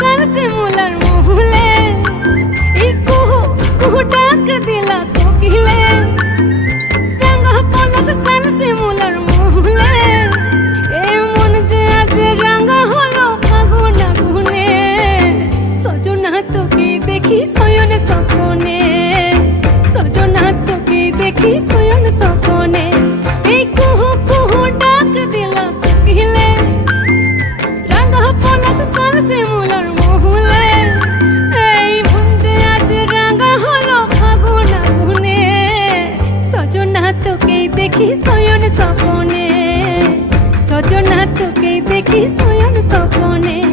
सनसे मुलर मुहले। Eco कुहु डाक दिला कोकिले। संग पनस सनसे मुलर যে আজ রাঙা হলো ফাগুন দেখি সয়ন সপনে সজনা তোকে দেখি সয়ন সপনে তোকে দেখি সয়ন সপনে সজনা তোকে দেখি সয়ন সপনে